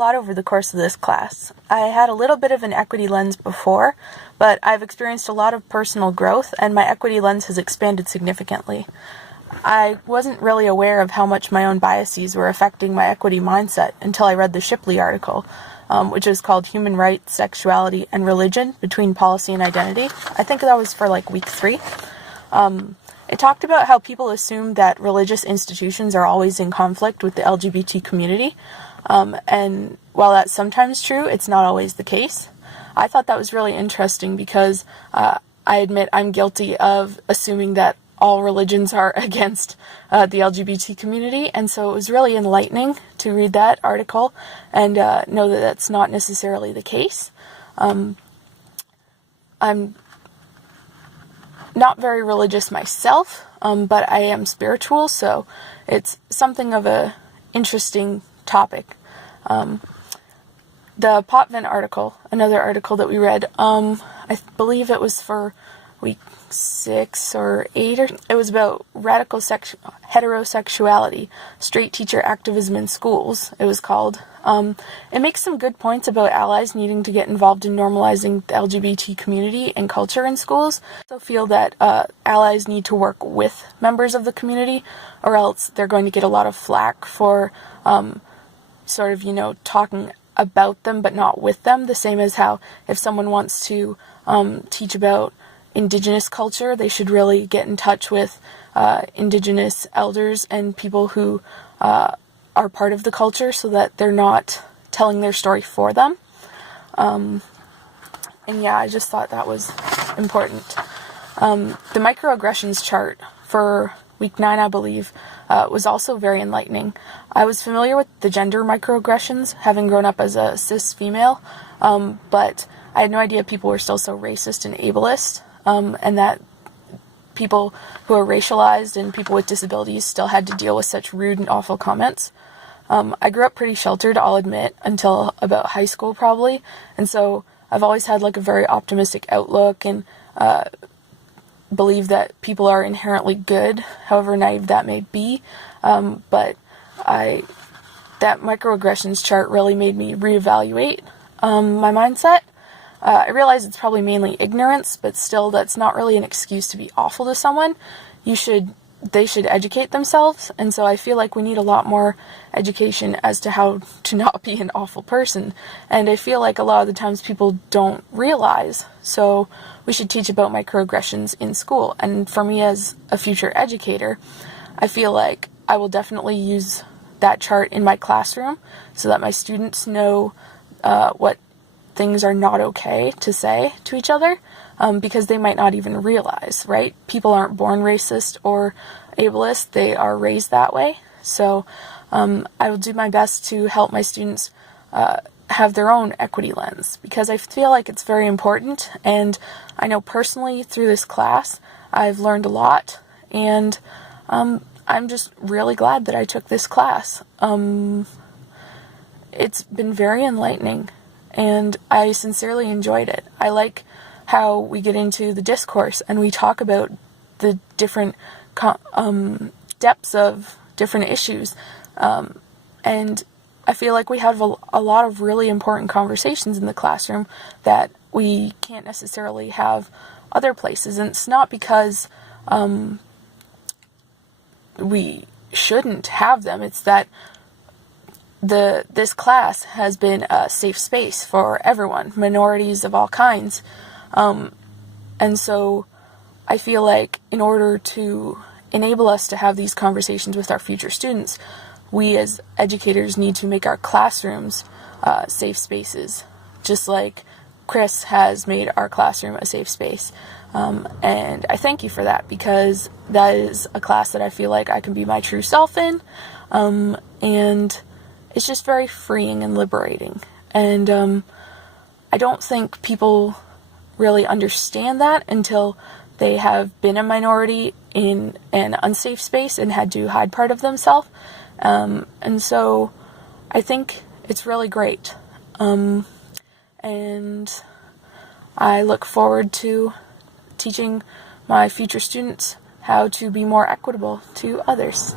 lot over the course of this class. I had a little bit of an equity lens before, but I've experienced a lot of personal growth, and my equity lens has expanded significantly. I wasn't really aware of how much my own biases were affecting my equity mindset until I read the Shipley article, which is called Human Rights, Sexuality, and Religion Between Policy and Identity. I think that was for week 3. It talked about how people assume that religious institutions are always in conflict with the LGBT community, and while that's sometimes true, it's not always the case. I thought that was really interesting because I admit I'm guilty of assuming that all religions are against the LGBT community, and so it was really enlightening to read that article and know that that's not necessarily the case. I'm not very religious myself, but I am spiritual, so it's something of a interesting topic. The Potvin article, another article that we read, I believe it was for week 6 or 8, it was about radical heterosexuality, straight teacher activism in schools, it was called. It makes some good points about allies needing to get involved in normalizing the LGBT community and culture in schools. I also feel that allies need to work with members of the community, or else they're going to get a lot of flack for talking about them but not with them, the same as how if someone wants to teach about Indigenous culture, they should really get in touch with Indigenous elders and people who are part of the culture so that they're not telling their story for them. And yeah, I just thought that was important. The microaggressions chart for week 9, I believe, was also very enlightening. I was familiar with the gender microaggressions, having grown up as a cis female, but I had no idea people were still so racist and ableist. And that people who are racialized and people with disabilities still had to deal with such rude and awful comments. I grew up pretty sheltered, I'll admit, until about high school probably, and so I've always had a very optimistic outlook and believe that people are inherently good, however naive that may be, but that microaggressions chart really made me reevaluate my mindset. I realize it's probably mainly ignorance, but still that's not really an excuse to be awful to someone. They should educate themselves, and so I feel like we need a lot more education as to how to not be an awful person, and I feel like a lot of the times people don't realize, so we should teach about microaggressions in school. And for me as a future educator, I feel like I will definitely use that chart in my classroom so that my students know what things are not okay to say to each other, because they might not even realize, right? People aren't born racist or ableist, they are raised that way. So I will do my best to help my students have their own equity lens, because I feel like it's very important, and I know personally through this class I've learned a lot, and I'm just really glad that I took this class. It's been very enlightening, and I sincerely enjoyed it. I like how we get into the discourse and we talk about the different depths of different issues, and I feel like we have a lot of really important conversations in the classroom that we can't necessarily have other places, and it's not because we shouldn't have them, it's that this class has been a safe space for everyone, minorities of all kinds, and so I feel like in order to enable us to have these conversations with our future students, we as educators need to make our classrooms safe spaces, just like Chris has made our classroom a safe space. And I thank you for that, because that is a class that I feel like I can be my true self in, and it's just very freeing and liberating. And I don't think people really understand that until they have been a minority in an unsafe space and had to hide part of themselves. And so I think it's really great. And I look forward to teaching my future students how to be more equitable to others.